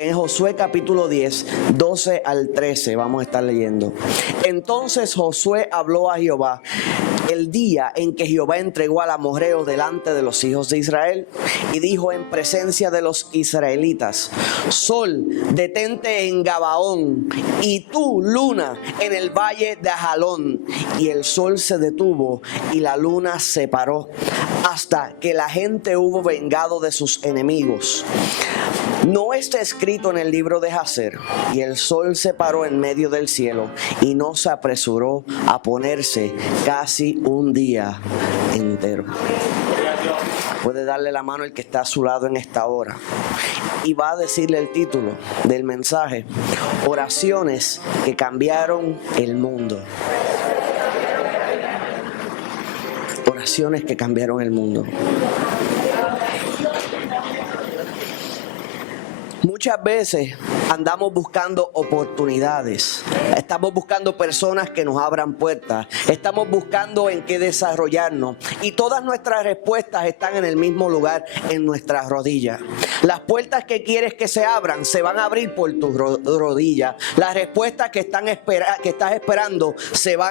En Josué capítulo 10, 12 al 13, vamos a estar leyendo. Entonces Josué habló a Jehová el día en que Jehová entregó al amorreo delante de los hijos de Israel, y dijo en presencia de los israelitas: Sol, detente en Gabaón, y tú, luna, en el valle de Ajalón. Y el sol se detuvo y la luna se paró, hasta que la gente hubo vengado de sus enemigos. No está escrito en el libro de Jacer: y el sol se paró en medio del cielo, y no se apresuró a ponerse casi un día entero. Puede darle la mano al que está a su lado en esta hora, y va a decirle el título del mensaje: Oraciones que cambiaron el mundo. Oraciones que cambiaron el mundo. Muchas veces andamos buscando oportunidades, estamos buscando personas que nos abran puertas, estamos buscando en qué desarrollarnos, y todas nuestras respuestas están en el mismo lugar, en nuestras rodillas. Las puertas que quieres que se abran se van a abrir por tus rodillas. Las respuestas que estás esperando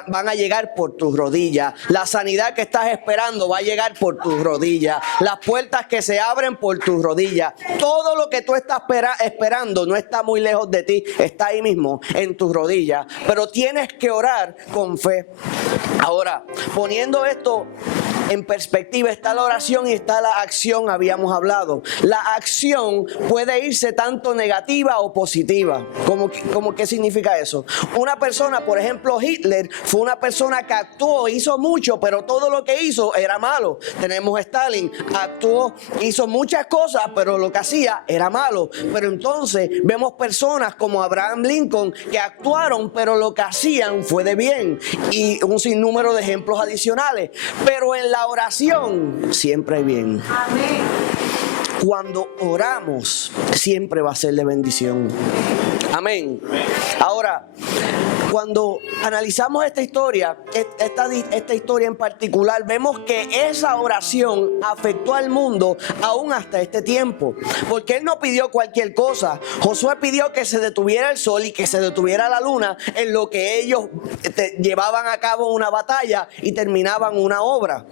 van a llegar por tus rodillas. La sanidad que estás esperando va a llegar por tus rodillas. Las puertas que se abren por tus rodillas. Todo lo que tú estás esperando no está muy lejos de ti, está ahí mismo en tus rodillas, pero tienes que orar con fe. Ahora, poniendo esto en perspectiva, está la oración y está la acción. Habíamos hablado. La acción puede irse tanto negativa o positiva. ¿Cómo qué significa eso? Una persona, por ejemplo, Hitler, fue una persona que actuó, hizo mucho, pero todo lo que hizo era malo. Tenemos a Stalin, actuó, hizo muchas cosas, pero lo que hacía era malo. Pero entonces vemos personas como Abraham Lincoln que actuaron, pero lo que hacían fue de bien, y un sinnúmero de ejemplos adicionales. Pero en la oración siempre hay bien. Amén. Cuando oramos siempre va a ser de bendición. Amén. Ahora, cuando analizamos esta historia en particular, vemos que esa oración afectó al mundo aún hasta este tiempo, porque él no pidió cualquier cosa. Josué pidió que se detuviera el sol y que se detuviera la luna en lo que ellos llevaban a cabo una batalla y terminaban una obra.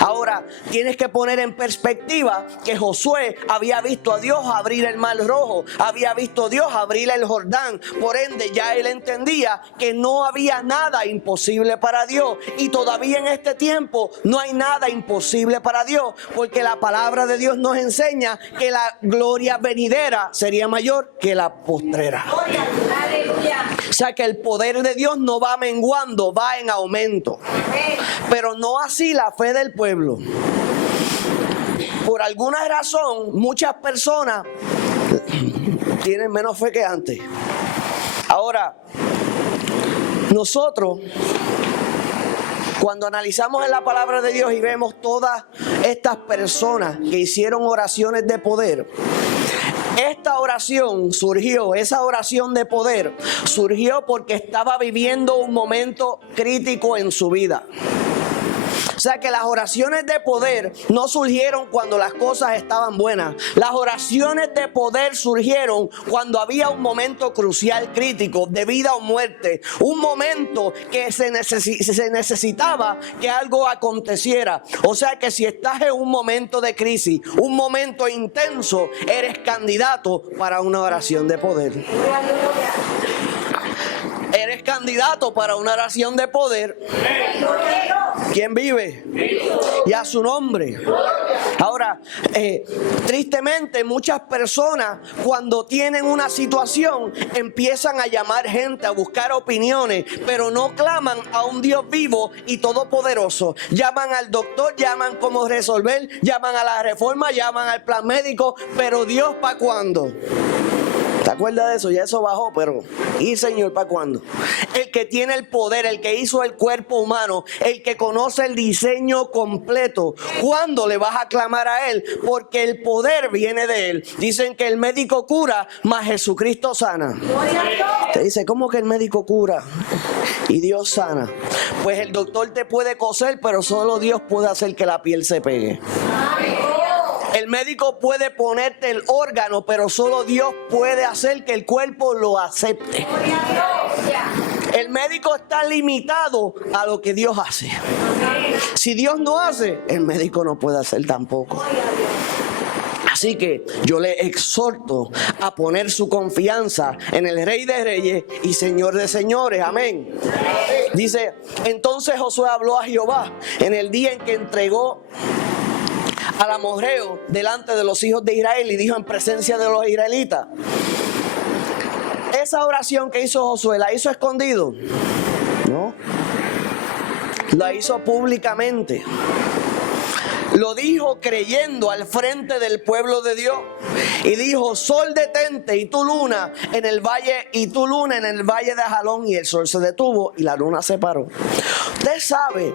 Ahora, tienes que poner en perspectiva que Josué había visto a Dios abrir el mar rojo, había visto a Dios abrir el Jordán. Por ende, ya él entendía que no había nada imposible para Dios, y todavía en este tiempo no hay nada imposible para Dios, porque la palabra de Dios nos enseña que la gloria venidera sería mayor que la postrera. O sea que el poder de Dios no va menguando, va en aumento. Pero no así la fe del pueblo. Por alguna razón, muchas personas tienen menos fe que antes. Ahora, nosotros, cuando analizamos en la palabra de Dios y vemos todas estas personas que hicieron oraciones de poder, esta oración surgió, esa oración de poder surgió porque estaba viviendo un momento crítico en su vida. O sea que las oraciones de poder no surgieron cuando las cosas estaban buenas. Las oraciones de poder surgieron cuando había un momento crucial, crítico, de vida o muerte. Un momento que se necesitaba que algo aconteciera. O sea que si estás en un momento de crisis, un momento intenso, eres candidato para una oración de poder. Eres candidato para una oración de poder. ¿Quién vive? Y a su nombre. Ahora, tristemente, muchas personas cuando tienen una situación empiezan a llamar gente, a buscar opiniones, pero no claman a un Dios vivo y todopoderoso. Llaman al doctor, llaman cómo resolver, llaman a la reforma, llaman al plan médico, pero Dios, ¿para cuándo? ¿Te acuerdas de eso? Ya eso bajó, pero ¿y Señor para cuándo? El que tiene el poder, el que hizo el cuerpo humano, el que conoce el diseño completo, ¿cuándo le vas a clamar a Él? Porque el poder viene de Él. Dicen que el médico cura, mas Jesucristo sana. Te dice, ¿cómo que el médico cura y Dios sana? Pues el doctor te puede coser, pero solo Dios puede hacer que la piel se pegue. El médico puede ponerte el órgano, pero solo Dios puede hacer que el cuerpo lo acepte. El médico está limitado a lo que Dios hace. Si Dios no hace, el médico no puede hacer tampoco. Así que yo le exhorto a poner su confianza en el Rey de Reyes y Señor de Señores. Amén. Dice, entonces Josué habló a Jehová en el día en que entregó al amorreo delante de los hijos de Israel y dijo en presencia de los israelitas. Esa oración que hizo Josué, ¿la hizo escondido? No. La hizo públicamente. Lo dijo creyendo al frente del pueblo de Dios. Y dijo, sol detente y tu luna en el valle, de Ajalón. Y el sol se detuvo y la luna se paró. Usted sabe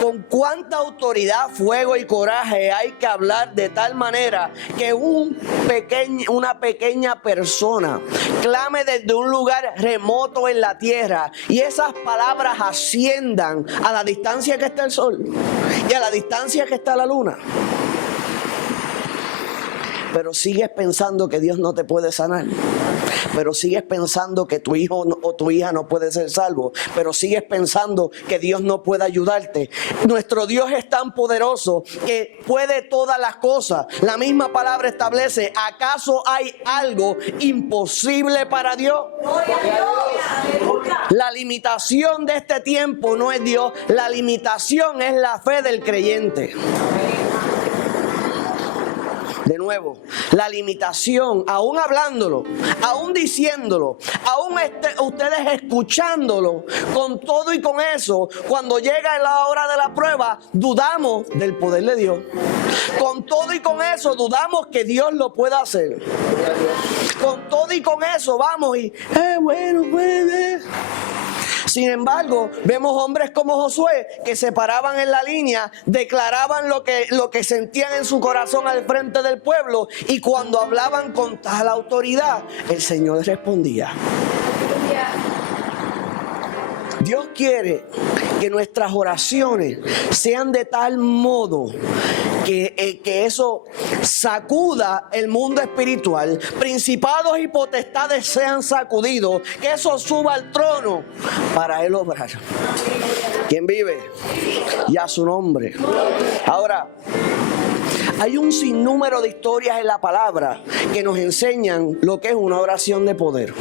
con cuánta autoridad, fuego y coraje hay que hablar de tal manera que una pequeña persona clame desde un lugar remoto en la tierra y esas palabras asciendan a la distancia que está el sol y a la distancia que está la luna. Pero sigues pensando que Dios no te puede sanar. Pero sigues pensando que tu hijo o tu hija no puede ser salvo. Pero sigues pensando que Dios no puede ayudarte. Nuestro Dios es tan poderoso que puede todas las cosas. La misma palabra establece, ¿acaso hay algo imposible para Dios? La limitación de este tiempo no es Dios. La limitación es la fe del creyente. De nuevo, la limitación, aún hablándolo, aún diciéndolo, aún ustedes escuchándolo, con todo y con eso, cuando llega la hora de la prueba, dudamos del poder de Dios. Con todo y con eso, dudamos que Dios lo pueda hacer. Con todo y con eso, vamos y, bueno, pues... Sin embargo, vemos hombres como Josué que se paraban en la línea, declaraban lo que sentían en su corazón al frente del pueblo y cuando hablaban con tal autoridad, el Señor respondía. Dios quiere que nuestras oraciones sean de tal modo que eso sacuda el mundo espiritual, principados y potestades sean sacudidos, que eso suba al trono para Él obrar. ¿Quién vive? Y a su nombre. Ahora, hay un sinnúmero de historias en la palabra que nos enseñan lo que es una oración de poder.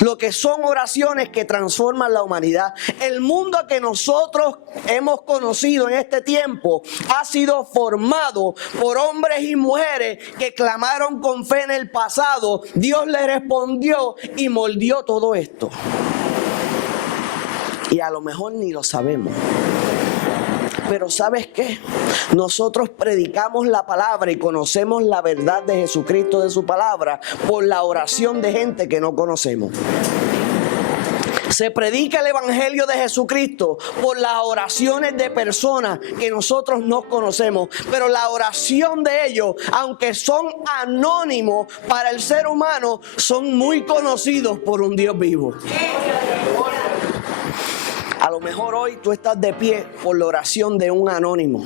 Lo que son oraciones que transforman la humanidad. El mundo que nosotros hemos conocido en este tiempo ha sido formado por hombres y mujeres que clamaron con fe en el pasado. Dios les respondió y moldeó todo esto. Y a lo mejor ni lo sabemos. Pero ¿sabes qué? Nosotros predicamos la palabra y conocemos la verdad de Jesucristo, de su palabra, por la oración de gente que no conocemos. Se predica el evangelio de Jesucristo por las oraciones de personas que nosotros no conocemos. Pero la oración de ellos, aunque son anónimos para el ser humano, son muy conocidos por un Dios vivo. A lo mejor hoy tú estás de pie por la oración de un anónimo.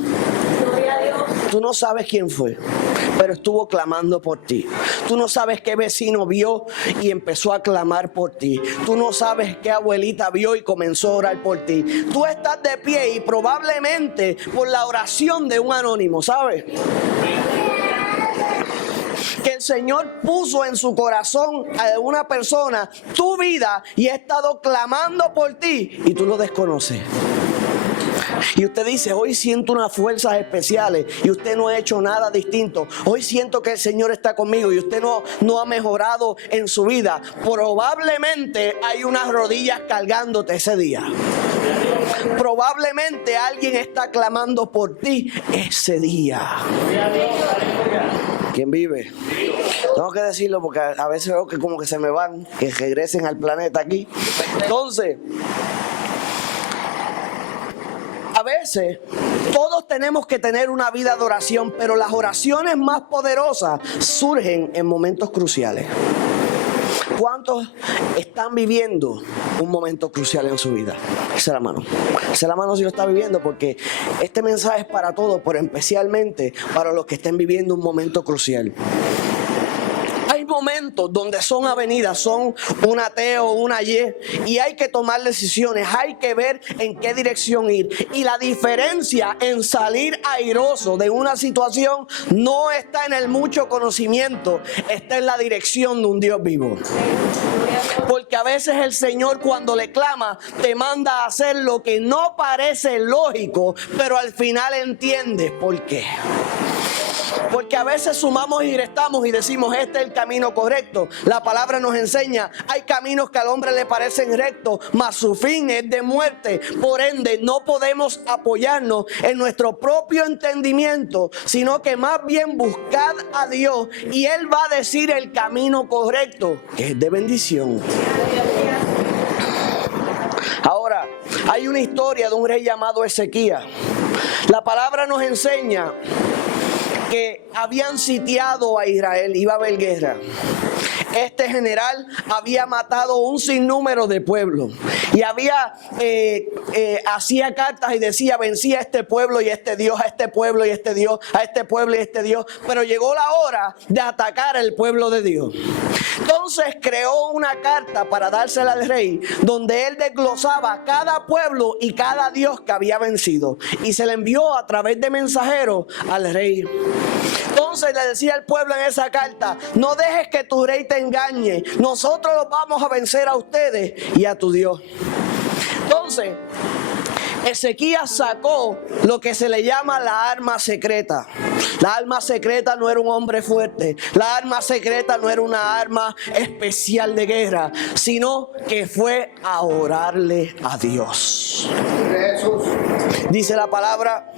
Tú no sabes quién fue, pero estuvo clamando por ti. Tú no sabes qué vecino vio y empezó a clamar por ti. Tú no sabes qué abuelita vio y comenzó a orar por ti. Tú estás de pie y probablemente por la oración de un anónimo, ¿sabes? Que el Señor puso en su corazón a una persona tu vida y ha estado clamando por ti y tú lo desconoces. Y usted dice, hoy siento unas fuerzas especiales y usted no ha hecho nada distinto. Hoy siento que el Señor está conmigo y usted no ha mejorado en su vida. Probablemente hay unas rodillas cargándote ese día. Probablemente alguien está clamando por ti ese día. ¿Quién vive? Tengo que decirlo porque a veces veo que como que se me van, que regresen al planeta aquí. Entonces, a veces todos tenemos que tener una vida de oración, pero las oraciones más poderosas surgen en momentos cruciales. ¿Cuántos están viviendo un momento crucial en su vida? Esa es la mano. Esa es la mano si lo está viviendo, porque este mensaje es para todos, pero especialmente para los que estén viviendo un momento crucial. Hay momentos donde son avenidas, son una T o una Y, y hay que tomar decisiones, hay que ver en qué dirección ir. Y la diferencia en salir airoso de una situación no está en el mucho conocimiento, está en la dirección de un Dios vivo. Porque a veces el Señor, cuando le clama, te manda a hacer lo que no parece lógico, pero al final entiendes por qué. Porque a veces sumamos y restamos y decimos, este es el camino correcto. La palabra nos enseña, hay caminos que al hombre le parecen rectos, mas su fin es de muerte. Por ende, no podemos apoyarnos en nuestro propio entendimiento, sino que más bien buscad a Dios y Él va a decir el camino correcto, que es de bendición. Ahora, hay una historia de un rey llamado Ezequías. La palabra nos enseña que habían sitiado a Israel, iba a haber guerra. Este general había matado un sinnúmero de pueblos y hacía cartas y decía, vencía a este pueblo y a este Dios, a este pueblo y a este Dios, a este pueblo y a este Dios. Pero llegó la hora de atacar al pueblo de Dios. Entonces creó una carta para dársela al rey, donde él desglosaba cada pueblo y cada Dios que había vencido, y se le envió a través de mensajeros al rey. Entonces le decía al pueblo en esa carta, no dejes que tu rey te engañe, nosotros los vamos a vencer a ustedes y a tu Dios. Entonces Ezequías sacó lo que se le llama la arma secreta. La arma secreta no era un hombre fuerte. La arma secreta no era una arma especial de guerra, sino que fue a orarle a Dios. Dice la palabra,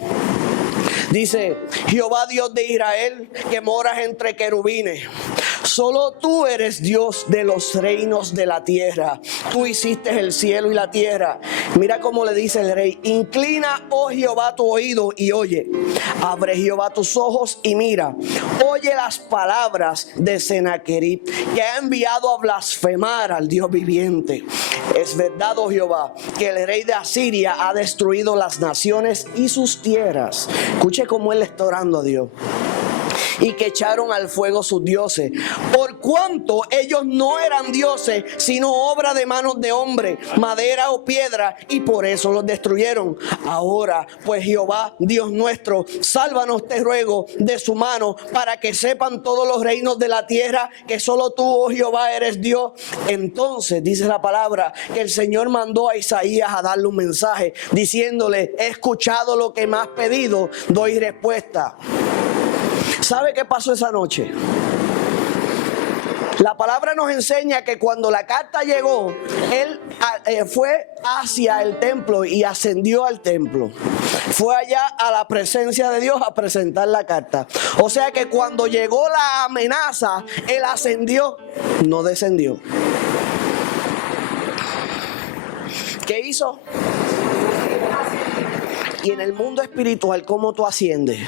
dice, Jehová Dios de Israel, que moras entre querubines. Solo tú eres Dios de los reinos de la tierra. Tú hiciste el cielo y la tierra. Mira cómo le dice el rey, inclina, oh Jehová, tu oído y oye. Abre, Jehová, tus ojos y mira. Oye las palabras de Sennacherib, que ha enviado a blasfemar al Dios viviente. Es verdad, oh Jehová, que el rey de Asiria ha destruido las naciones y sus tierras. Escuche cómo él le está orando a Dios. Y que echaron al fuego sus dioses, por cuanto ellos no eran dioses, sino obra de manos de hombre, madera o piedra, y por eso los destruyeron. Ahora, pues Jehová, Dios nuestro, sálvanos, te ruego, de su mano, para que sepan todos los reinos de la tierra que solo tú, oh Jehová, eres Dios. Entonces, dice la palabra, que el Señor mandó a Isaías a darle un mensaje, diciéndole, he escuchado lo que me has pedido, doy respuesta. ¿Sabe qué pasó esa noche? La palabra nos enseña que cuando la carta llegó, él fue hacia el templo y ascendió al templo. Fue allá a la presencia de Dios a presentar la carta. O sea que cuando llegó la amenaza, él ascendió, no descendió. ¿Qué hizo? Y en el mundo espiritual, ¿cómo tú asciendes?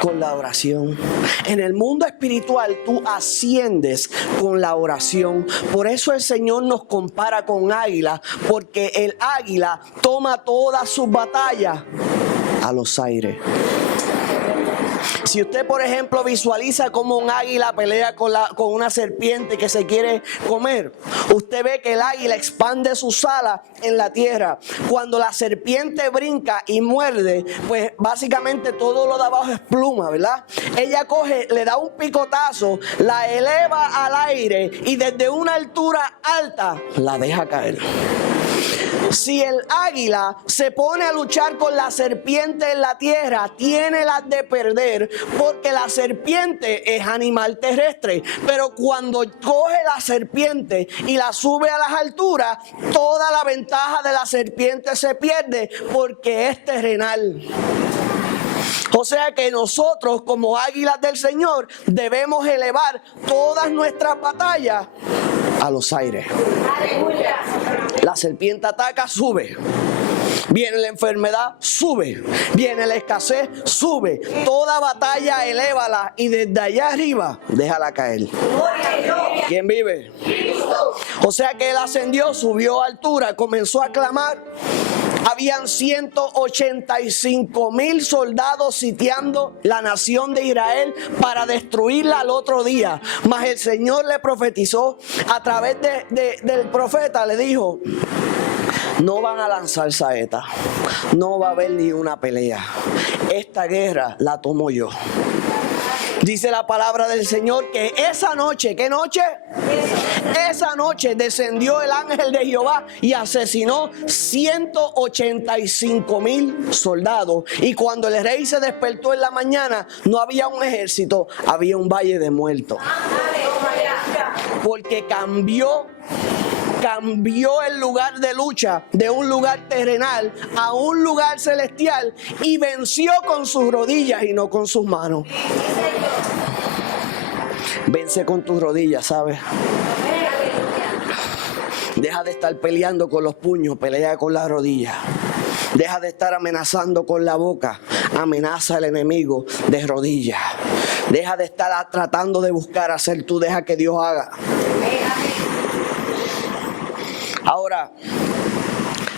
Con la oración. En el mundo espiritual tú asciendes con la oración. Por eso el Señor nos compara con águila, porque el águila toma todas sus batallas a los aires. Si usted, por ejemplo, visualiza cómo un águila pelea con una serpiente que se quiere comer, usted ve que el águila expande sus alas en la tierra. Cuando la serpiente brinca y muerde, pues básicamente todo lo de abajo es pluma, ¿verdad? Ella coge, le da un picotazo, la eleva al aire y desde una altura alta la deja caer. Si el águila se pone a luchar con la serpiente en la tierra, tiene las de perder, porque la serpiente es animal terrestre. Pero cuando coge la serpiente y la sube a las alturas, toda la ventaja de la serpiente se pierde, porque es terrenal. O sea que nosotros, como águilas del Señor, debemos elevar todas nuestras batallas a los aires. La serpiente ataca, sube. Viene la enfermedad, sube. Viene la escasez, sube. Toda batalla elévala y desde allá arriba déjala caer. ¿Quién vive? O sea que él ascendió, subió a altura, comenzó a clamar. Habían 185,000 soldados sitiando la nación de Israel para destruirla al otro día. Mas el Señor le profetizó a través del profeta, le dijo: no van a lanzar saetas, no va a haber ni una pelea. Esta guerra la tomo yo. Dice la palabra del Señor que esa noche, ¿qué noche? Esa noche descendió el ángel de Jehová y asesinó 185,000 soldados. Y cuando el rey se despertó en la mañana, no había un ejército, había un valle de muertos. Porque cambió el lugar de lucha de un lugar terrenal a un lugar celestial y venció con sus rodillas y no con sus manos. Vence con tus rodillas, ¿sabes? Deja de estar peleando con los puños, pelea con las rodillas. Deja de estar amenazando con la boca, amenaza al enemigo de rodillas. Deja de estar tratando de buscar hacer tú, deja que Dios haga. Ahora,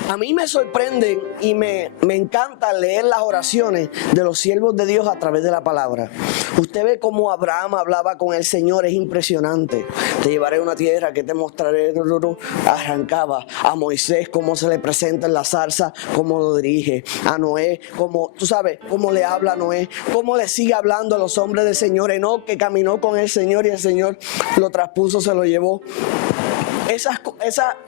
a mí me sorprenden y me encanta leer las oraciones de los siervos de Dios a través de la palabra. Usted ve cómo Abraham hablaba con el Señor, es impresionante. Te llevaré a una tierra que te mostraré. Arrancaba a Moisés cómo se le presenta en la zarza, cómo lo dirige. A Noé, cómo, tú sabes, cómo le habla a Noé, cómo le sigue hablando a los hombres del Señor. Enoc, que caminó con el Señor y el Señor lo traspuso, se lo llevó. Esa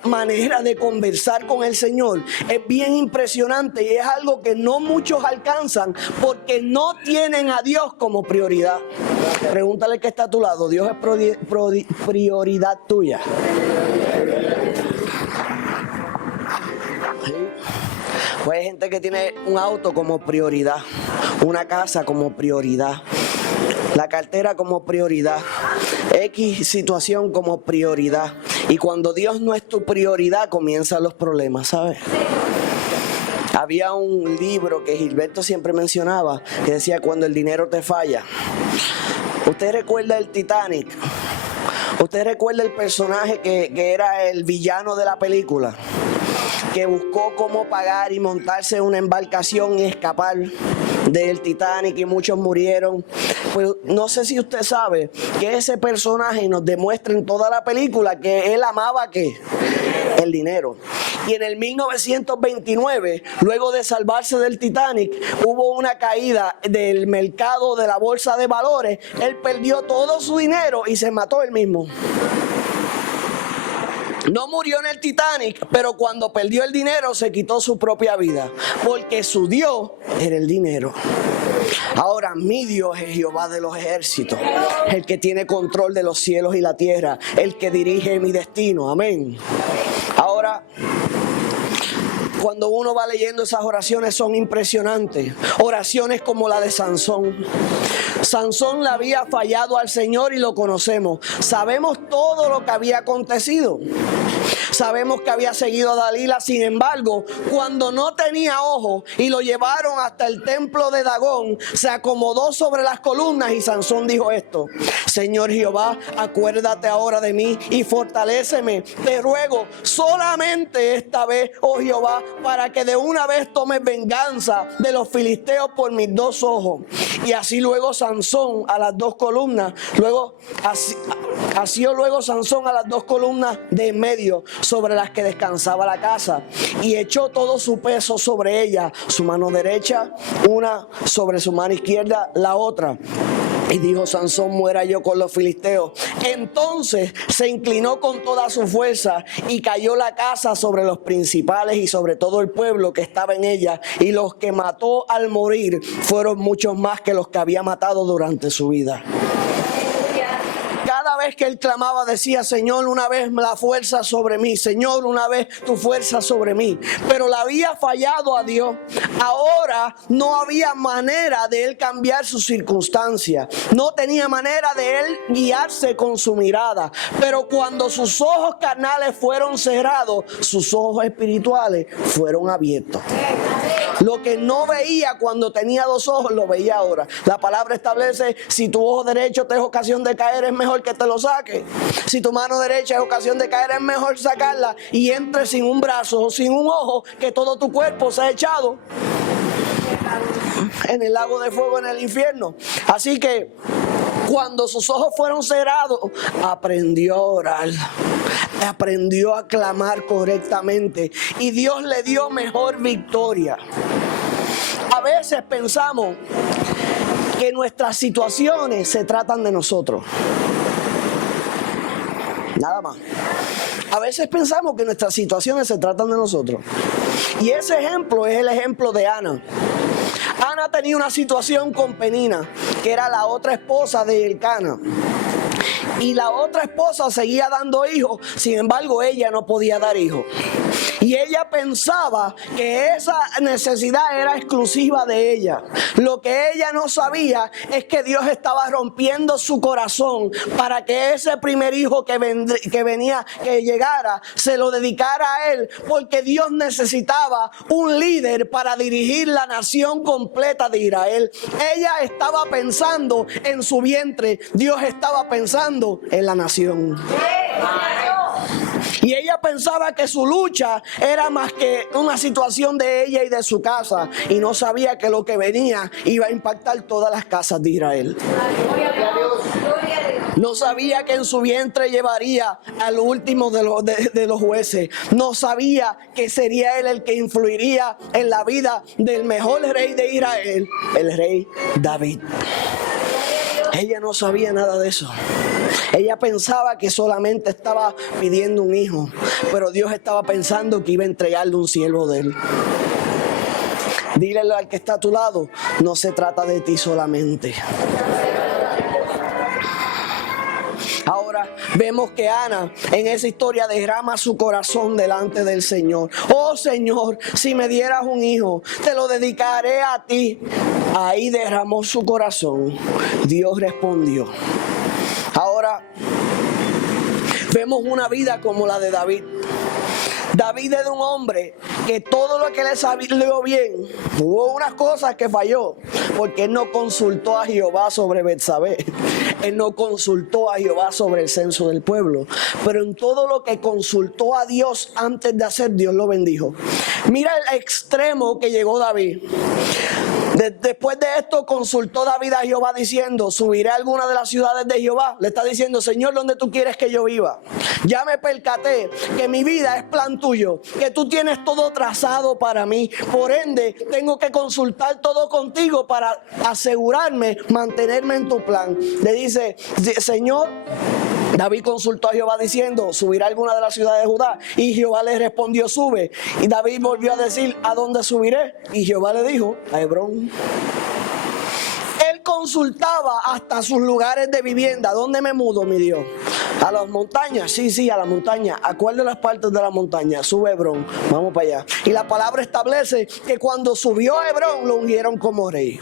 manera de conversar con el Señor es bien impresionante y es algo que no muchos alcanzan porque no tienen a Dios como prioridad. Pregúntale que está a tu lado, Dios es prioridad tuya. ¿Sí? Pues hay gente que tiene un auto como prioridad, una casa como prioridad, la cartera como prioridad, X situación como prioridad. Y cuando Dios no es tu prioridad, comienzan los problemas, ¿sabes? Había un libro que Gilberto siempre mencionaba, que decía: cuando el dinero te falla. ¿Usted recuerda el Titanic? ¿Usted recuerda el personaje que era el villano de la película? Que buscó cómo pagar y montarse en una embarcación y escapar del Titanic y muchos murieron. Pues no sé si usted sabe que ese personaje nos demuestra en toda la película que él amaba ¿qué? El dinero. Y en el 1929, luego de salvarse del Titanic, hubo una caída del mercado de la bolsa de valores. Él perdió todo su dinero y se mató él mismo. No murió en el Titanic, pero cuando perdió el dinero se quitó su propia vida, porque su Dios era el dinero. Ahora mi Dios es Jehová de los ejércitos, el que tiene control de los cielos y la tierra, el que dirige mi destino. Amén. Ahora, cuando uno va leyendo esas oraciones son impresionantes. Oraciones como la de Sansón. Sansón le había fallado al Señor y lo conocemos. Sabemos todo lo que había acontecido. Sabemos que había seguido a Dalila, sin embargo, cuando no tenía ojos y lo llevaron hasta el templo de Dagón, se acomodó sobre las columnas y Sansón dijo esto: Señor Jehová, acuérdate ahora de mí y fortaléceme. Te ruego solamente esta vez, oh Jehová, para que de una vez tomes venganza de los filisteos por mis dos ojos. Y así luego Sansón a las dos columnas, asió luego Sansón a las dos columnas de en medio sobre las que descansaba la casa, y echó todo su peso sobre ella, su mano derecha una sobre su mano izquierda la otra. Y dijo Sansón: muera yo con los filisteos. Entonces se inclinó con toda su fuerza y cayó la casa sobre los principales y sobre todo el pueblo que estaba en ella. Y los que mató al morir fueron muchos más que los que había matado durante su vida. Cada vez que él clamaba decía: Señor, una vez la fuerza sobre mí, Señor, una vez tu fuerza sobre mí. Pero le había fallado a Dios. Ahora no había manera de él cambiar su circunstancia, no tenía manera de él guiarse con su mirada. Pero cuando sus ojos carnales fueron cerrados, sus ojos espirituales fueron abiertos. Lo que no veía cuando tenía dos ojos, lo veía ahora. La palabra establece: si tu ojo derecho te es ocasión de caer, es mejor que te lo saque. Si tu mano derecha es ocasión de caer, es mejor sacarla y entre sin un brazo o sin un ojo, que todo tu cuerpo se ha echado en el lago de fuego, en el infierno. Así que cuando sus ojos fueron cerrados, aprendió a orar, aprendió a clamar correctamente, y Dios le dio mejor victoria. A veces pensamos que nuestras situaciones se tratan de nosotros. Nada más. A veces pensamos que nuestras situaciones se tratan de nosotros. Y ese ejemplo es el ejemplo de Ana. Ana tenía una situación con Penina, que era la otra esposa de Elcana. Y la otra esposa seguía dando hijos, sin embargo ella no podía dar hijos. Y ella pensaba que esa necesidad era exclusiva de ella. Lo que ella no sabía es que Dios estaba rompiendo su corazón para que ese primer hijo que llegara, se lo dedicara a él, porque Dios necesitaba un líder para dirigir la nación completa de Israel. Ella estaba pensando en su vientre, Dios estaba pensando en la nación. Y ella pensaba que su lucha era más que una situación de ella y de su casa, y no sabía que lo que venía iba a impactar todas las casas de Israel. No sabía que en su vientre llevaría al último de los jueces. No sabía que sería él el que influiría en la vida del mejor rey de Israel, el rey David. Ella no sabía nada de eso. Ella pensaba que solamente estaba pidiendo un hijo, pero Dios estaba pensando que iba a entregarle un siervo de él. Dile al que está a tu lado: no se trata de ti solamente. Ahora vemos que Ana en esa historia derrama su corazón delante del Señor. Oh Señor, si me dieras un hijo, te lo dedicaré a ti. Ahí derramó su corazón. Dios respondió. Ahora vemos una vida como la de David. David era un hombre que todo lo que le salió bien, hubo unas cosas que falló, porque él no consultó a Jehová sobre Betsabé, él no consultó a Jehová sobre el censo del pueblo, pero en todo lo que consultó a Dios antes de hacer, Dios lo bendijo. Mira el extremo que llegó David. Después de esto consultó David a Jehová diciendo: ¿subiré a alguna de las ciudades de Jehová? Le está diciendo: Señor, ¿dónde tú quieres que yo viva? Ya me percaté que mi vida es plan tuyo, que tú tienes todo trazado para mí. Por ende, tengo que consultar todo contigo para asegurarme, mantenerme en tu plan. Le dice: Señor, David consultó a Jehová diciendo: ¿subirá a alguna de las ciudades de Judá? Y Jehová le respondió: sube. Y David volvió a decir: ¿a dónde subiré? Y Jehová le dijo: a Hebrón. Él consultaba hasta sus lugares de vivienda. ¿Dónde me mudo, mi Dios? ¿A las montañas? Sí, a las montañas. ¿A cuál de las partes de la montaña? Sube a Hebrón. Vamos para allá. Y la palabra establece que cuando subió a Hebrón, lo ungieron como rey.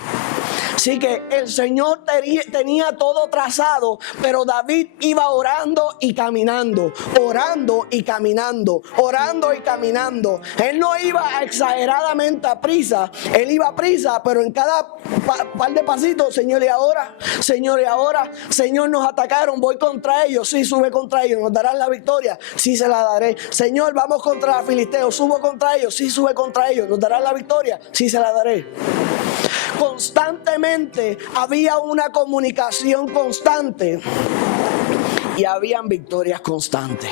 Así que el Señor tenía todo trazado, pero David iba orando y caminando, orando y caminando, orando y caminando. Él no iba exageradamente a prisa, él iba a prisa, pero en cada par de pasitos: Señor, y ahora, Señor, nos atacaron, voy contra ellos. Sí, sube contra ellos. ¿Nos darás la victoria? Sí, se la daré. Señor, vamos contra los filisteos, subo contra ellos. Sí, sube contra ellos. ¿Nos darás la victoria? Sí, se la daré. Constantemente había una comunicación constante y habían victorias constantes.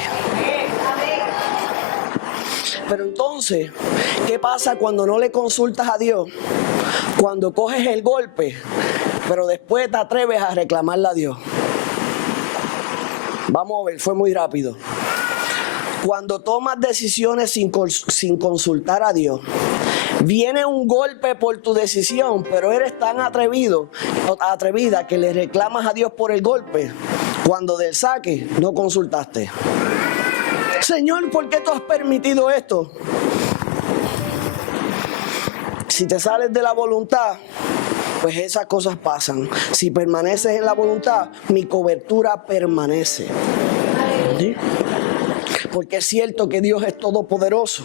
Pero entonces, ¿qué pasa cuando no le consultas a Dios? Cuando coges el golpe, pero después te atreves a reclamarle a Dios. Vamos a ver, fue muy rápido. Cuando tomas decisiones sin consultar a Dios, viene un golpe por tu decisión, pero eres tan atrevida que le reclamas a Dios por el golpe. Cuando del saque no consultaste. Señor, ¿por qué tú has permitido esto? Si te sales de la voluntad, pues esas cosas pasan. Si permaneces en la voluntad, mi cobertura permanece. ¿Sí? Porque es cierto que Dios es todopoderoso,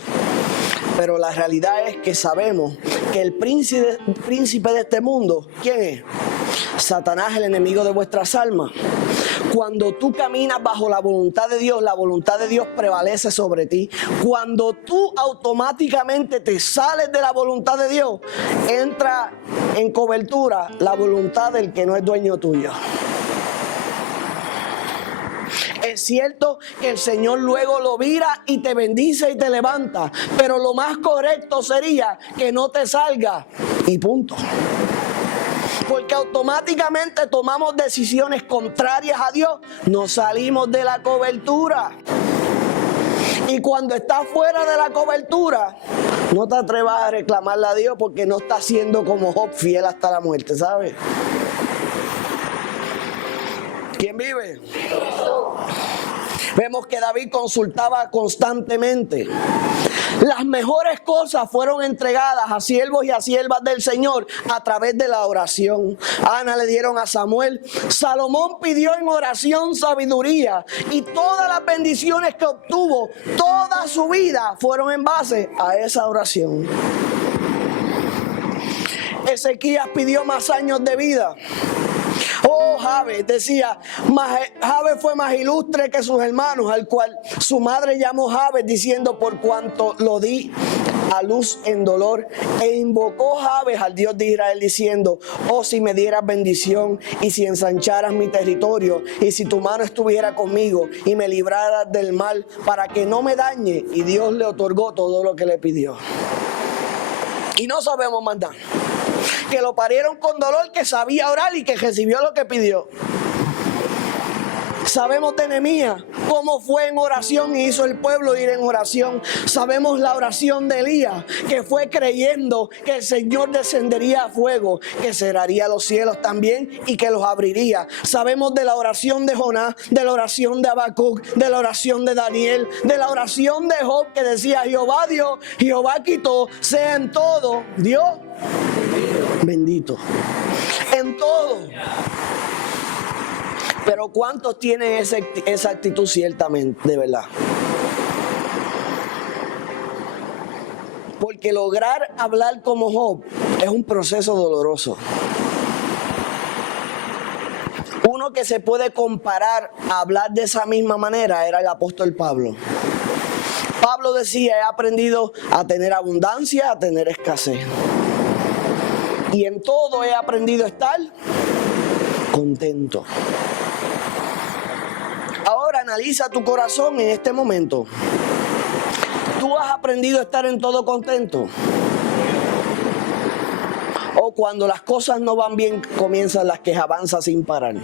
pero la realidad es que sabemos que el príncipe de este mundo, ¿quién es? Satanás, el enemigo de vuestras almas. Cuando tú caminas bajo la voluntad de Dios prevalece sobre ti. Cuando tú automáticamente te sales de la voluntad de Dios, entra en cobertura la voluntad del que no es dueño tuyo. Es cierto que el Señor luego lo vira y te bendice y te levanta, pero lo más correcto sería que no te salga y punto. Porque automáticamente tomamos decisiones contrarias a Dios, nos salimos de la cobertura. Y cuando estás fuera de la cobertura, no te atrevas a reclamarle a Dios porque no estás siendo como Job, fiel hasta la muerte, ¿sabes? ¿Quién vive? Vemos que David consultaba constantemente. Las mejores cosas fueron entregadas a siervos y a siervas del Señor a través de la oración. Ana le dieron a Samuel. Salomón pidió en oración sabiduría y todas las bendiciones que obtuvo toda su vida fueron en base a esa oración. Ezequías pidió más años de vida. Oh, Jabes, decía, Jabes fue más ilustre que sus hermanos, al cual su madre llamó Jabes, diciendo, por cuanto lo di a luz en dolor. E invocó Jabes al Dios de Israel, diciendo, oh, si me dieras bendición, y si ensancharas mi territorio, y si tu mano estuviera conmigo, y me libraras del mal, para que no me dañe. Y Dios le otorgó todo lo que le pidió. Y no sabemos más nada. Que lo parieron con dolor, que sabía orar y que recibió lo que pidió. Sabemos de Nehemías cómo fue en oración y hizo el pueblo ir en oración. Sabemos la oración de Elías, que fue creyendo que el Señor descendería a fuego, que cerraría los cielos también y que los abriría. Sabemos de la oración de Jonás, de la oración de Habacuc, de la oración de Daniel, de la oración de Job, que decía, Jehová dio, Jehová quitó, sea en todo Dios bendito. En todo. Pero ¿cuántos tienen esa actitud ciertamente, de verdad? Porque lograr hablar como Job es un proceso doloroso. Uno que se puede comparar a hablar de esa misma manera era el apóstol Pablo. Pablo decía, he aprendido a tener abundancia, a tener escasez. Y en todo he aprendido a estar contento. Ahora analiza tu corazón en este momento. ¿Tú has aprendido a estar en todo contento? O cuando las cosas no van bien, comienzan las quejas, avanza sin parar.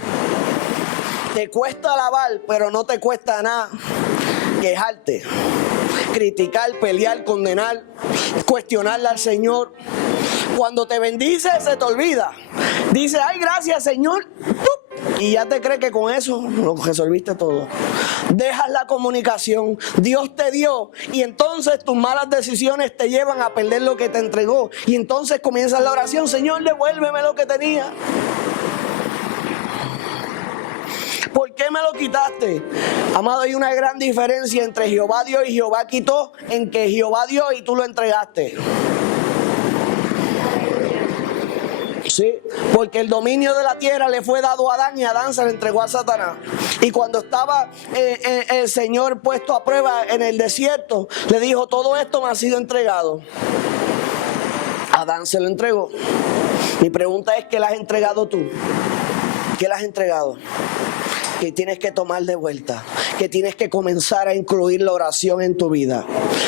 Te cuesta alabar, pero no te cuesta nada quejarte, criticar, pelear, condenar, cuestionarle al Señor. Cuando te bendice, se te olvida. Dice, ay, gracias, Señor. Y ya te crees que con eso lo resolviste todo. Dejas la comunicación. Dios te dio. Y entonces tus malas decisiones te llevan a perder lo que te entregó. Y entonces comienza la oración. Señor, devuélveme lo que tenía. ¿Por qué me lo quitaste? Amado, hay una gran diferencia entre Jehová dio y Jehová quitó, en que Jehová dio y tú lo entregaste. Sí, porque el dominio de la tierra le fue dado a Adán y Adán se le entregó a Satanás. Y cuando estaba el Señor puesto a prueba en el desierto, le dijo, todo esto me ha sido entregado. Adán se lo entregó. Mi pregunta es, ¿qué le has entregado tú? ¿Qué le has entregado? Que tienes que tomar de vuelta, que tienes que comenzar a incluir la oración en tu vida,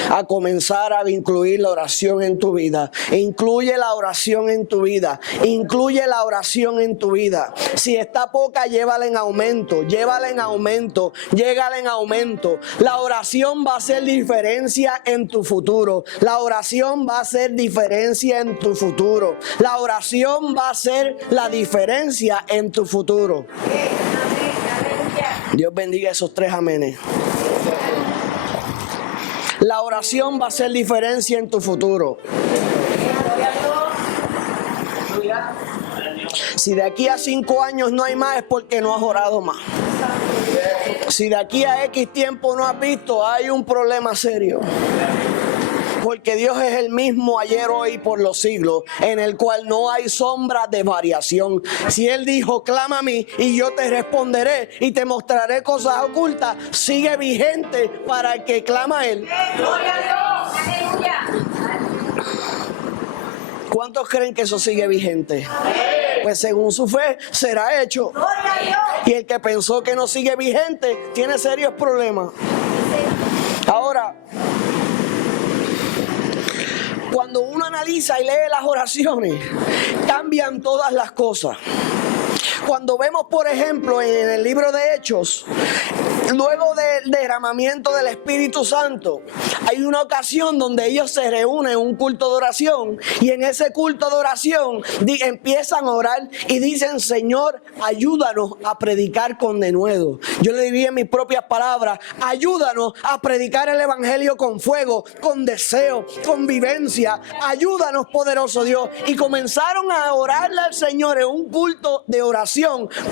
a comenzar a incluir la oración en tu vida. Incluye la oración en tu vida, incluye la oración en tu vida. Si está poca, llévala en aumento, llévala en aumento, llégala en aumento. La oración va a hacer diferencia en tu futuro, la oración va a hacer diferencia en tu futuro, la oración va a hacer la diferencia en tu futuro. Dios bendiga esos 3 amenes. La oración va a hacer diferencia en tu futuro. Si de aquí a 5 años no hay más, es porque no has orado más. Si de aquí a X tiempo no has visto, hay un problema serio. Porque Dios es el mismo ayer, hoy y por los siglos, en el cual no hay sombra de variación. Si Él dijo, clama a mí y yo te responderé y te mostraré cosas ocultas, sigue vigente para el que clama a Él. ¡Gloria a Dios! ¡Aleluya! ¿Cuántos creen que eso sigue vigente? Pues según su fe será hecho. Y el que pensó que no sigue vigente tiene serios problemas. Ahora, cuando uno analiza y lee las oraciones, cambian todas las cosas. Cuando vemos, por ejemplo, en el libro de Hechos, luego del derramamiento del Espíritu Santo, hay una ocasión donde ellos se reúnen en un culto de oración, y en ese culto de oración empiezan a orar y dicen, Señor, ayúdanos a predicar con denuedo. Yo le diría en mis propias palabras, ayúdanos a predicar el Evangelio con fuego, con deseo, con vivencia. Ayúdanos, poderoso Dios. Y comenzaron a orarle al Señor en un culto de oración,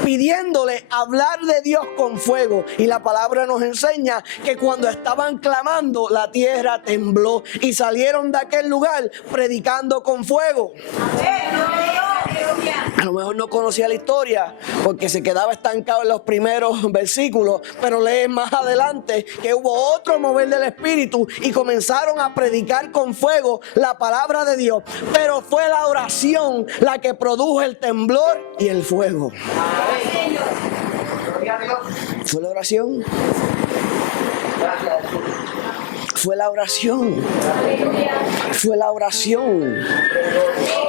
pidiéndole hablar de Dios con fuego. Y la palabra nos enseña que cuando estaban clamando, la tierra tembló y salieron de aquel lugar predicando con fuego. A lo mejor no conocía la historia porque se quedaba estancado en los primeros versículos, pero lee más adelante que hubo otro mover del Espíritu y comenzaron a predicar con fuego la palabra de Dios. Pero fue la oración la que produjo el temblor y el fuego. ¿Fue la oración? Fue la oración. Fue la oración.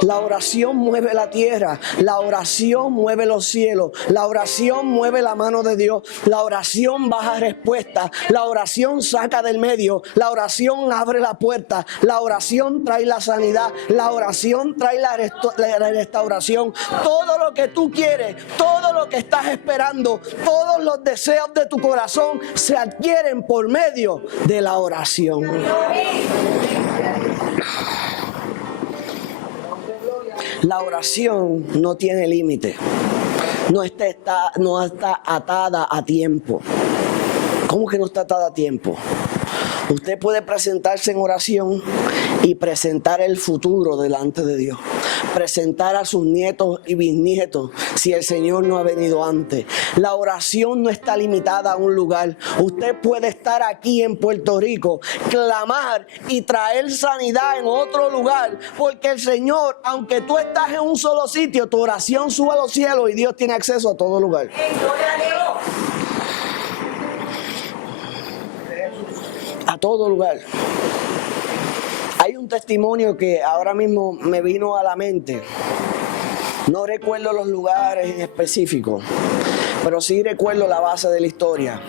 La oración mueve la tierra. La oración mueve los cielos. La oración mueve la mano de Dios. La oración baja respuesta. La oración saca del medio. La oración abre la puerta. La oración trae la sanidad. La oración trae la restauración. Todo lo que tú quieres, todo lo que estás esperando, todos los deseos de tu corazón se adquieren por medio de la oración. La oración no tiene límite, no está atada a tiempo. ¿Cómo que no está atada a tiempo? Usted puede presentarse en oración y presentar el futuro delante de Dios. Presentar a sus nietos y bisnietos si el Señor no ha venido antes. La oración no está limitada a un lugar. Usted puede estar aquí en Puerto Rico, clamar y traer sanidad en otro lugar, porque el Señor, aunque tú estás en un solo sitio, tu oración sube a los cielos y Dios tiene acceso a todo lugar. A todo lugar. Hay un testimonio que ahora mismo me vino a la mente. No recuerdo los lugares en específico, pero sí recuerdo la base de la historia.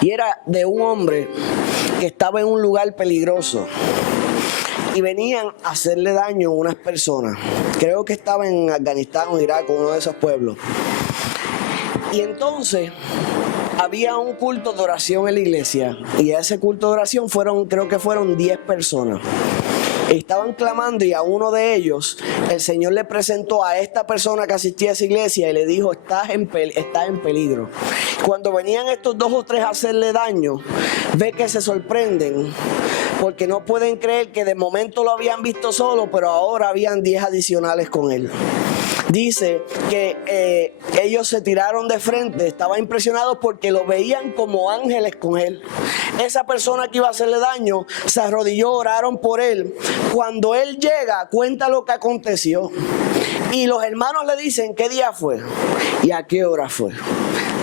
Y era de un hombre que estaba en un lugar peligroso y venían a hacerle daño a unas personas. Creo que estaba en Afganistán o Irak, uno de esos pueblos. Y entonces había un culto de oración en la iglesia, y a ese culto de oración creo que fueron 10 personas. Estaban clamando, y a uno de ellos el Señor le presentó a esta persona que asistía a esa iglesia y le dijo, estás en peligro. Cuando venían estos 2 o 3 a hacerle daño, ve que se sorprenden porque no pueden creer que de momento lo habían visto solo, pero ahora habían 10 adicionales con él. Dice que ellos se tiraron de frente, estaban impresionados porque lo veían como ángeles con él. Esa persona que iba a hacerle daño se arrodilló, oraron por él. Cuando él llega, cuenta lo que aconteció. Y los hermanos le dicen, ¿qué día fue? ¿Y a qué hora fue?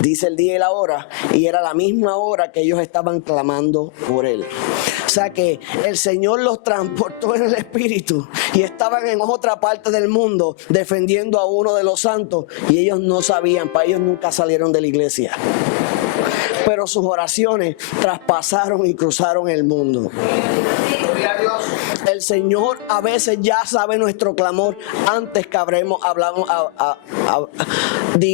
Dice el día y la hora, y era la misma hora que ellos estaban clamando por él. O sea que el Señor los transportó en el Espíritu y estaban en otra parte del mundo defendiendo a uno de los santos, y ellos no sabían, para ellos nunca salieron de la iglesia. pero sus oraciones traspasaron y cruzaron el mundo. El Señor a veces ya sabe nuestro clamor antes que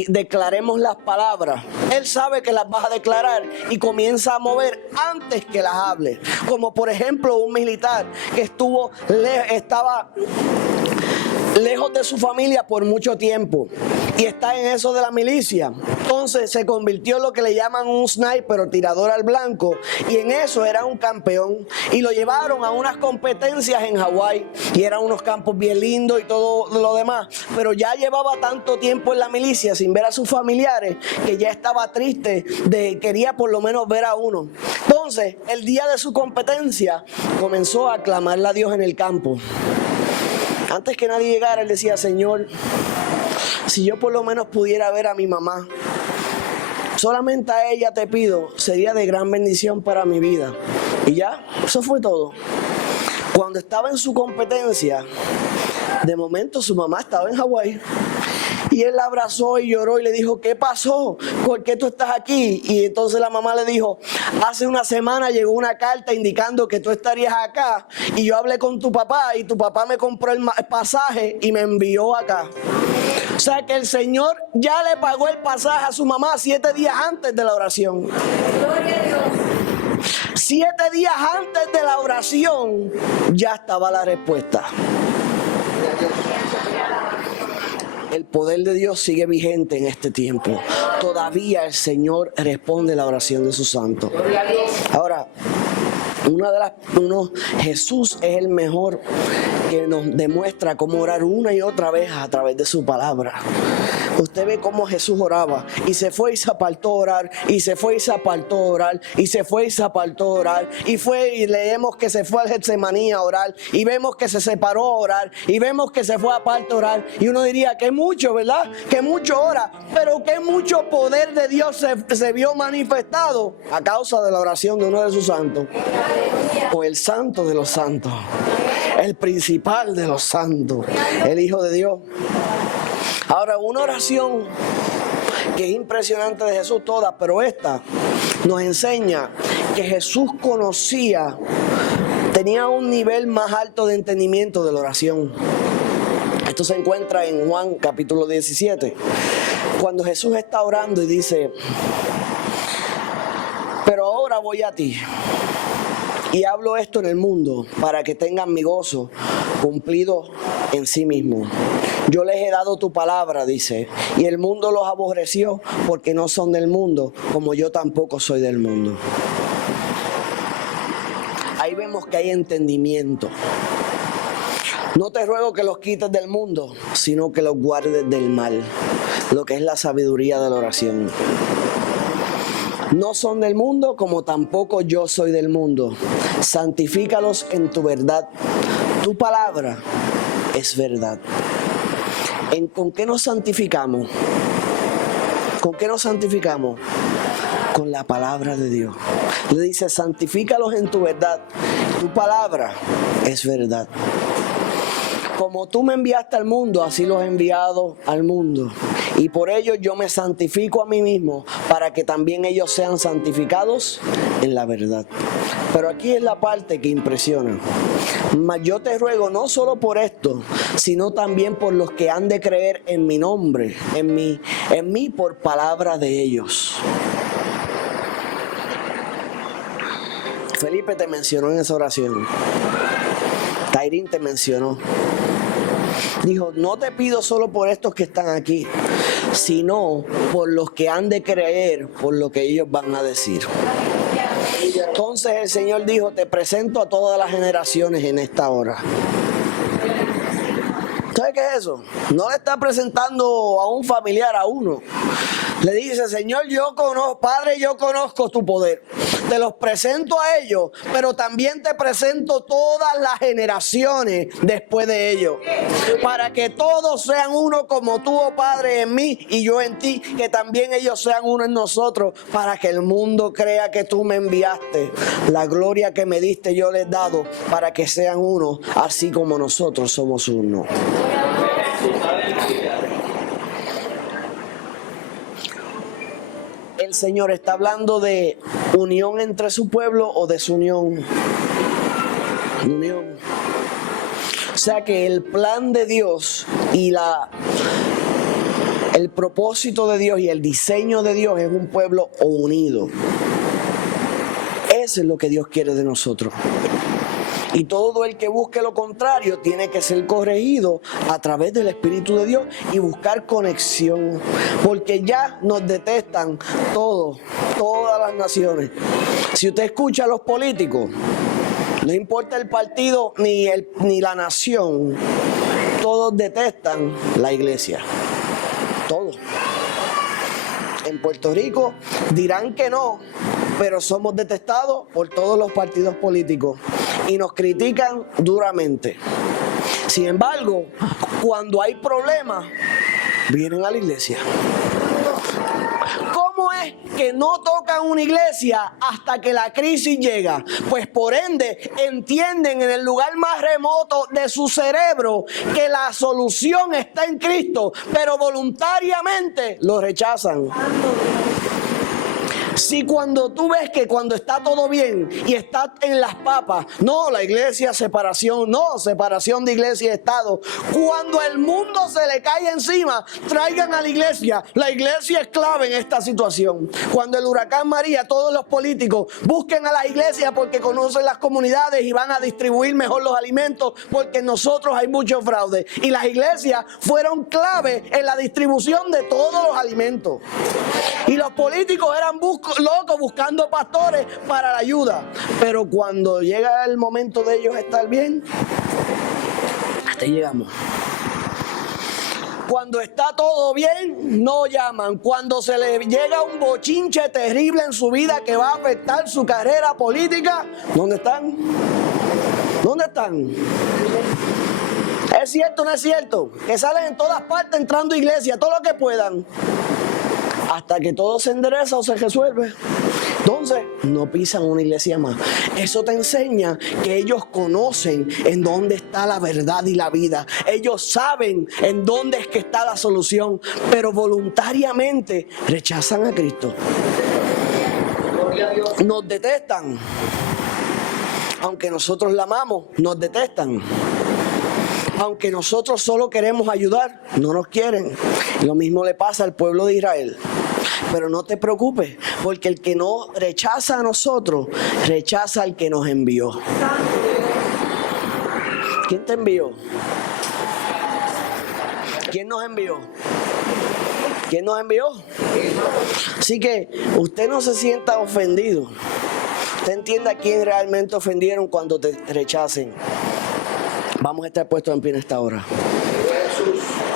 declaremos las palabras. Él sabe que las vas a declarar y comienza a mover antes que las hable. Como por ejemplo un militar que estaba lejos de su familia por mucho tiempo y está en eso de la milicia. Entonces se convirtió en lo que le llaman un sniper o tirador al blanco, y en eso era un campeón, y lo llevaron a unas competencias en Hawái y eran unos campos bien lindos y todo lo demás, pero ya llevaba tanto tiempo en la milicia sin ver a sus familiares que ya estaba triste, quería por lo menos ver a uno. Entonces el día de su competencia comenzó a clamarle a Dios en el campo. Antes que nadie llegara, él decía: Señor, si yo por lo menos pudiera ver a mi mamá, solamente a ella te pido, sería de gran bendición para mi vida. Y ya, eso fue todo. Cuando estaba en su competencia, de momento su mamá estaba en Hawái. Y él la abrazó y lloró y le dijo: ¿qué pasó? ¿Por qué tú estás aquí? Y entonces la mamá le dijo: hace una semana llegó una carta indicando que tú estarías acá, y yo hablé con tu papá y tu papá me compró el pasaje y me envió acá. O sea que el Señor ya le pagó el pasaje a su mamá 7 días antes de la oración. Gloria a Dios. 7 días antes de la oración ya estaba la respuesta. El poder de Dios sigue vigente en este tiempo. Todavía el Señor responde la oración de sus santos. Ahora, Jesús es el mejor que nos demuestra cómo orar una y otra vez a través de su palabra. Usted ve cómo Jesús oraba y se fue y se apartó a orar, y se fue y se apartó a orar, y se fue y se apartó a orar, y leemos que se fue al Getsemaní a orar, y vemos que se separó a orar, y vemos que se fue aparte a orar, y uno diría que mucho, ¿verdad? Que mucho ora, pero que mucho poder de Dios se vio manifestado a causa de la oración de uno de sus santos, o el santo de los santos, el principal de los santos, el Hijo de Dios. Ahora, una oración que es impresionante de Jesús toda, pero esta nos enseña que Jesús tenía un nivel más alto de entendimiento de la oración. Esto se encuentra en Juan capítulo 17, cuando Jesús está orando y dice: pero ahora voy a ti, y hablo esto en el mundo para que tengan mi gozo cumplido en sí mismo. Yo les he dado tu palabra, dice, y el mundo los aborreció porque no son del mundo, como yo tampoco soy del mundo. Ahí vemos que hay entendimiento. No te ruego que los quites del mundo, sino que los guardes del mal, lo que es la sabiduría de la oración. No son del mundo, como tampoco yo soy del mundo. Santifícalos en tu verdad. Tu palabra es verdad. ¿Con qué nos santificamos? ¿Con qué nos santificamos? Con la palabra de Dios. Le dice: santifícalos en tu verdad. Tu palabra es verdad. Como tú me enviaste al mundo, así los he enviado al mundo. Y por ello yo me santifico a mí mismo, para que también ellos sean santificados en la verdad. Pero aquí es la parte que impresiona. Mas yo te ruego no solo por esto, sino también por los que han de creer en mi nombre, en mí por palabra de ellos. Felipe te mencionó en esa oración. Tairín te mencionó. Dijo: no te pido solo por estos que están aquí, sino por los que han de creer por lo que ellos van a decir. Entonces el Señor dijo: te presento a todas las generaciones en esta hora. ¿Sabe qué es eso? No le está presentando a un familiar, a uno. Le dice: Señor, yo conozco, Padre, yo conozco tu poder. Te los presento a ellos, pero también te presento todas las generaciones después de ellos. Para que todos sean uno como tú, oh Padre, en mí y yo en ti. Que también ellos sean uno en nosotros, para que el mundo crea que tú me enviaste. La gloria que me diste yo les he dado, para que sean uno, así como nosotros somos uno. El Señor está hablando de unión entre su pueblo o desunión. Unión. O sea que el plan de Dios y el propósito de Dios y el diseño de Dios es un pueblo unido. Eso es lo que Dios quiere de nosotros. Y todo el que busque lo contrario tiene que ser corregido a través del Espíritu de Dios y buscar conexión. Porque ya nos detestan todas las naciones. Si usted escucha a los políticos, no importa el partido ni la nación, todos detestan la iglesia. Todos. En Puerto Rico dirán que no, pero somos detestados por todos los partidos políticos y nos critican duramente. Sin embargo, cuando hay problemas, vienen a la iglesia. ¿Cómo es que no tocan una iglesia hasta que la crisis llega? Pues por ende entienden en el lugar más remoto de su cerebro que la solución está en Cristo, pero voluntariamente lo rechazan. Si cuando tú ves que cuando está todo bien y está en las papas, no, la iglesia, separación, no, separación de iglesia y Estado. Cuando el mundo se le cae encima, traigan a la iglesia. La iglesia es clave en esta situación. Cuando el huracán María, todos los políticos busquen a la iglesia porque conocen las comunidades y van a distribuir mejor los alimentos, porque en nosotros hay mucho fraude. Y las iglesias fueron clave en la distribución de todos los alimentos. Y los políticos eran locos buscando pastores para la ayuda. Pero cuando llega el momento de ellos estar bien, hasta ahí llegamos. Cuando está todo bien, no llaman. Cuando se les llega un bochinche terrible en su vida que va a afectar su carrera política, ¿dónde están? ¿Dónde están? ¿Es cierto o no es cierto? Que salen en todas partes entrando a iglesia, todo lo que puedan. Hasta que todo se endereza o se resuelve. Entonces, no pisan una iglesia más. Eso te enseña que ellos conocen en dónde está la verdad y la vida. Ellos saben en dónde es que está la solución, pero voluntariamente rechazan a Cristo. Nos detestan. Aunque nosotros la amamos, nos detestan. Aunque nosotros solo queremos ayudar, no nos quieren. Lo mismo le pasa al pueblo de Israel. Pero no te preocupes, porque el que no rechaza a nosotros, rechaza al que nos envió. ¿Quién te envió? ¿Quién nos envió? ¿Quién nos envió? Así que usted no se sienta ofendido. Usted entienda a quién realmente ofendieron cuando te rechacen. Vamos a estar puestos en pie en esta hora.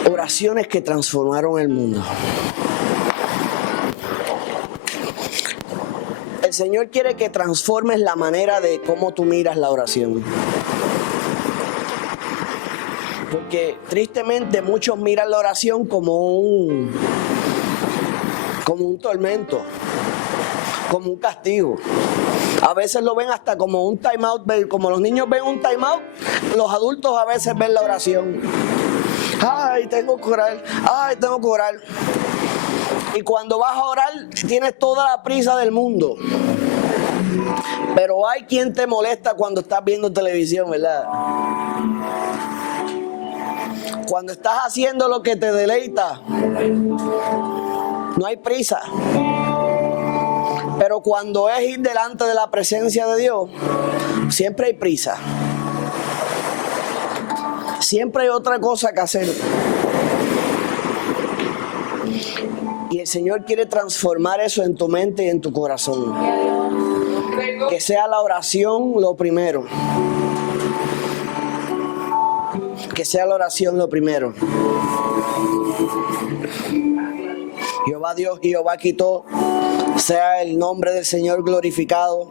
Oraciones que transformaron el mundo. El Señor quiere que transformes la manera de cómo tú miras la oración. Porque tristemente muchos miran la oración como un tormento, como un castigo. A veces lo ven hasta como un time out, como los niños ven un time out, los adultos a veces ven la oración. Ay, tengo que orar, ay, tengo que orar. Y cuando vas a orar tienes toda la prisa del mundo. Pero hay quien te molesta cuando estás viendo televisión, ¿verdad? Cuando estás haciendo lo que te deleita, no hay prisa. Pero cuando es ir delante de la presencia de Dios, siempre hay prisa. Siempre hay otra cosa que hacer. Y el Señor quiere transformar eso en tu mente y en tu corazón. Que sea la oración lo primero. Que sea la oración lo primero. Jehová Dios, Jehová quitó. Sea el nombre del Señor glorificado.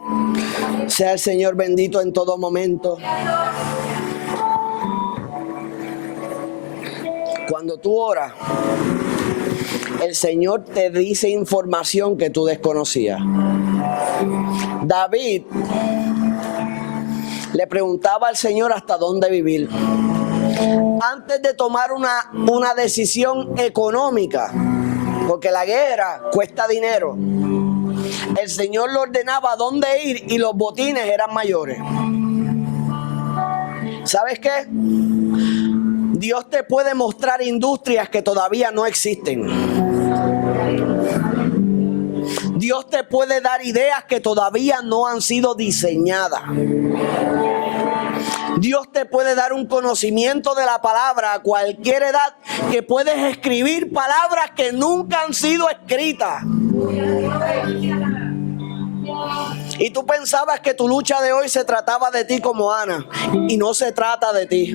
Sea el Señor bendito en todo momento. Cuando tú oras, el Señor te dice información que tú desconocías. David le preguntaba al Señor hasta dónde vivir. Antes de tomar una decisión económica, porque la guerra cuesta dinero. el Señor le ordenaba dónde ir y los botines eran mayores. ¿Sabes qué? Dios te puede mostrar industrias que todavía no existen. Dios te puede dar ideas que todavía no han sido diseñadas. Dios te puede dar un conocimiento de la palabra a cualquier edad, que puedes escribir palabras que nunca han sido escritas. Y tú pensabas que tu lucha de hoy se trataba de ti como Ana, y no se trata de ti.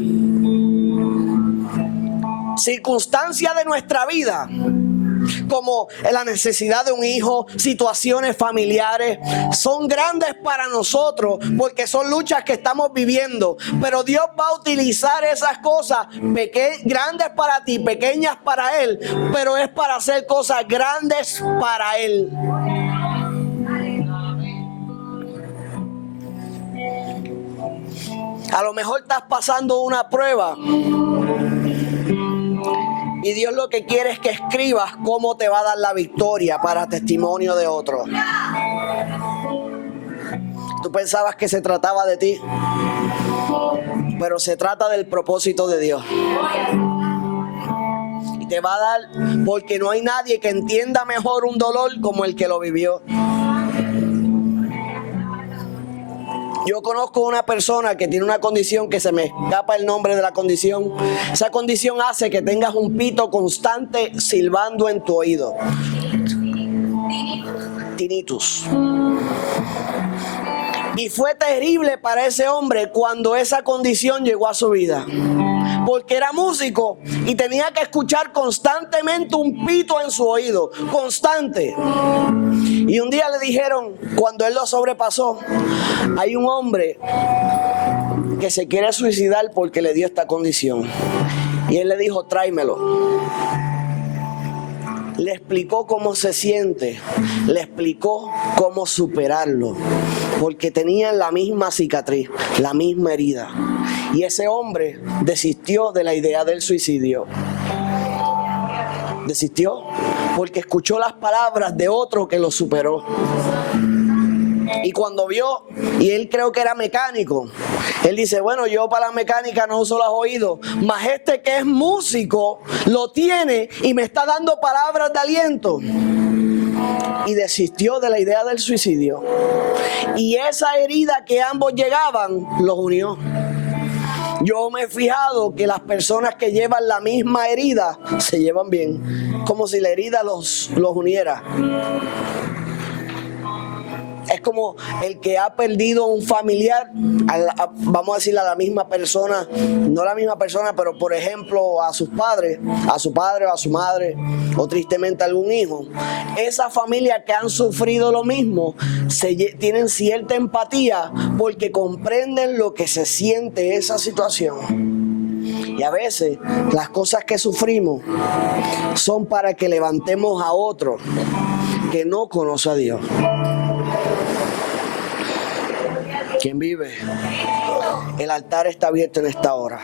Circunstancias de nuestra vida, como la necesidad de un hijo, situaciones familiares, son grandes para nosotros porque son luchas que estamos viviendo, pero Dios va a utilizar esas cosas grandes para ti, pequeñas para Él, pero es para hacer cosas grandes para Él. A lo mejor estás pasando una prueba y Dios lo que quiere es que escribas cómo te va a dar la victoria para testimonio de otros. Tú pensabas que se trataba de ti, pero se trata del propósito de Dios. Y te va a dar, porque no hay nadie que entienda mejor un dolor como el que lo vivió. Yo conozco una persona que tiene una condición que se me escapa el nombre de la condición. Esa condición hace que tengas un pito constante silbando en tu oído. Tinnitus. Y fue terrible para ese hombre cuando esa condición llegó a su vida, porque era músico y tenía que escuchar constantemente un pito en su oído, constante. Y un día le dijeron, cuando él lo sobrepasó, hay un hombre que se quiere suicidar porque le dio esta condición. Y él le dijo, tráemelo. Le explicó cómo se siente, le explicó cómo superarlo, porque tenían la misma cicatriz, la misma herida. Y ese hombre desistió de la idea del suicidio. Desistió porque escuchó las palabras de otro que lo superó. Y cuando vio, y él creo que era mecánico, él dice, bueno, yo para la mecánica no uso los oídos, mas este que es músico lo tiene y me está dando palabras de aliento. Y desistió de la idea del suicidio. Y esa herida que ambos llegaban, los unió. Yo me he fijado que las personas que llevan la misma herida se llevan bien, como si la herida los uniera. Es como el que ha perdido un familiar, vamos a decirle a la misma persona, no la misma persona, pero por ejemplo a sus padres, a su padre o a su madre, o tristemente a algún hijo. Esa familia que han sufrido lo mismo, tienen cierta empatía porque comprenden lo que se siente esa situación. Y a veces las cosas que sufrimos son para que levantemos a otro que no conoce a Dios. ¿Quién vive? El altar está abierto en esta hora.